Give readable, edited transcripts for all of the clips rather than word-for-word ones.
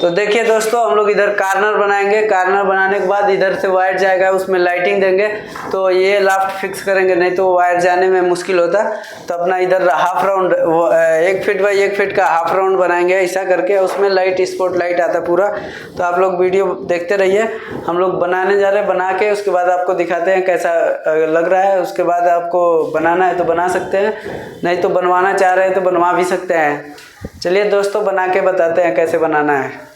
तो देखिए दोस्तों, हम लोग इधर कार्नर बनाएंगे। कार्नर बनाने के बाद इधर से वायर जाएगा, उसमें लाइटिंग देंगे। तो ये लाफ्ट फिक्स करेंगे, नहीं तो वायर जाने में मुश्किल होता। तो अपना इधर हाफ राउंड 1 फीट बाई 1 फीट का हाफ राउंड बनाएंगे, ऐसा करके उसमें लाइट स्पॉट लाइट आता पूरा। तो आप लोग वीडियो देखते रहिए। हम लोग बनाने जा रहे हैं, बना के उसके बाद आपको दिखाते हैं कैसा लग रहा है। उसके बाद आपको बनाना है तो बना सकते हैं, नहीं तो बनवाना चाह रहे हैं तो बनवा भी सकते हैं। चलिए दोस्तों, बना के बताते हैं कैसे बनाना है।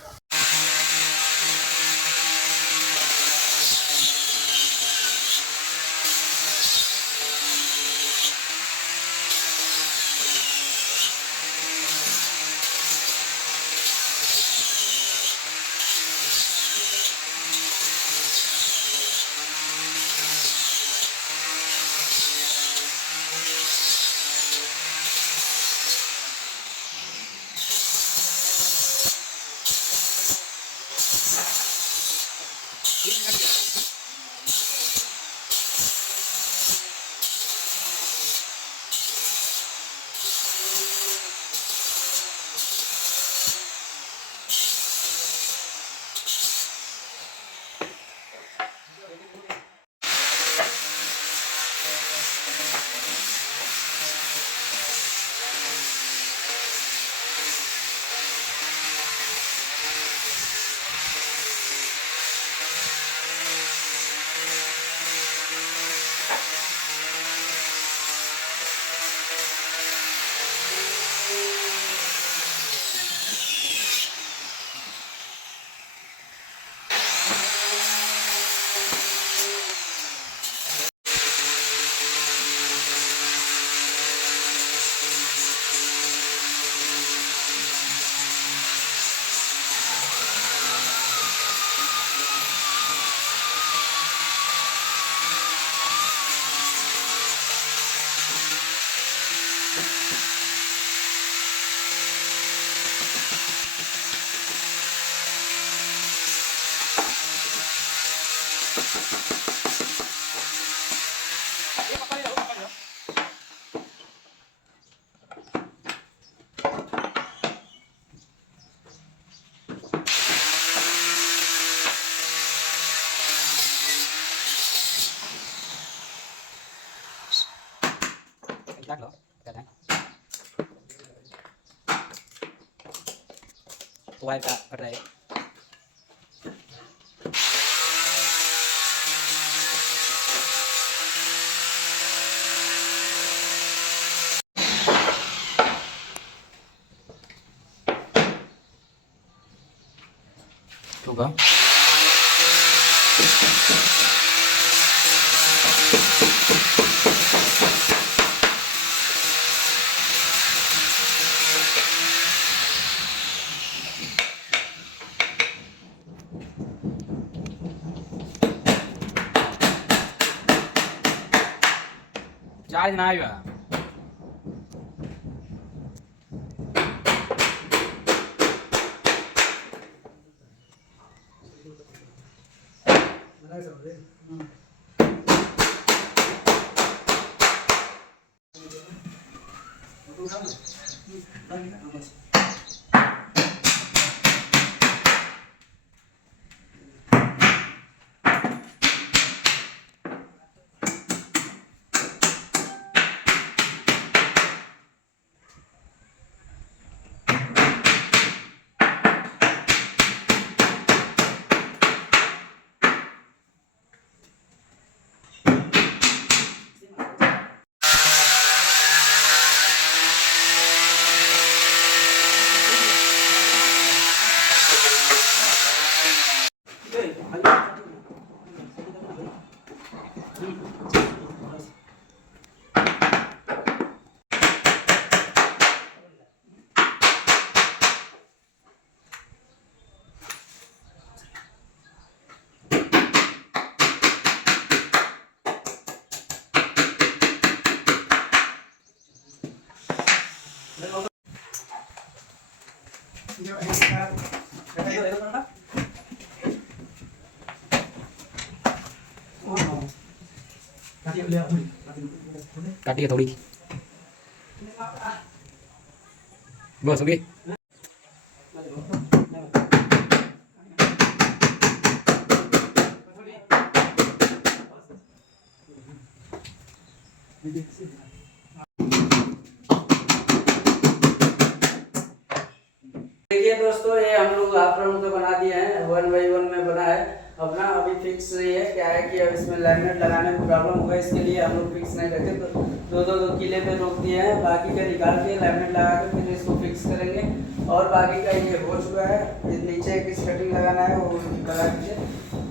Chắc nữa, cái này. Quay cả ở đây. Coba. Charge na ayo. काट दिया थोड़ी बस हो गई। देखिए दोस्तों, ये हम लोग हाफ राउंड तो बना दिए हैं, 1 बाई 1 में बना है अपना। अभी फिक्स नहीं है, क्या है कि अब इसमें लैमिनेट लगाने में प्रॉब्लम होगा, इसके लिए हम लोग फिक्स नहीं रखे, तो दो किले पे रोक दिए हैं। बाकी का निकाल के लैमिनेट लगा के फिर इसको फिक्स करेंगे। और बाकी का ये हो चुका है, नीचे एक स्कर्टिंग लगाना है, वो लगा दीजिए।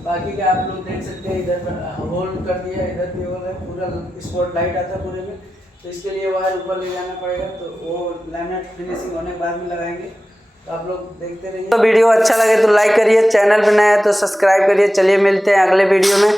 बाकी का आप लोग देख सकते हैं, इधर होल कर दिया, इधर भी होल है, पूरा स्पॉट लाइट आता है पूरे में। तो इसके लिए वायर ऊपर ले जाना पड़ेगा, तो वो लैमिनेट फिनिशिंग होने के बाद में लगाएंगे। तो आप लोग देखते रहिए। तो वीडियो अच्छा लगे तो लाइक करिए, चैनल पे नया है तो सब्सक्राइब करिए। चलिए मिलते हैं अगले वीडियो में।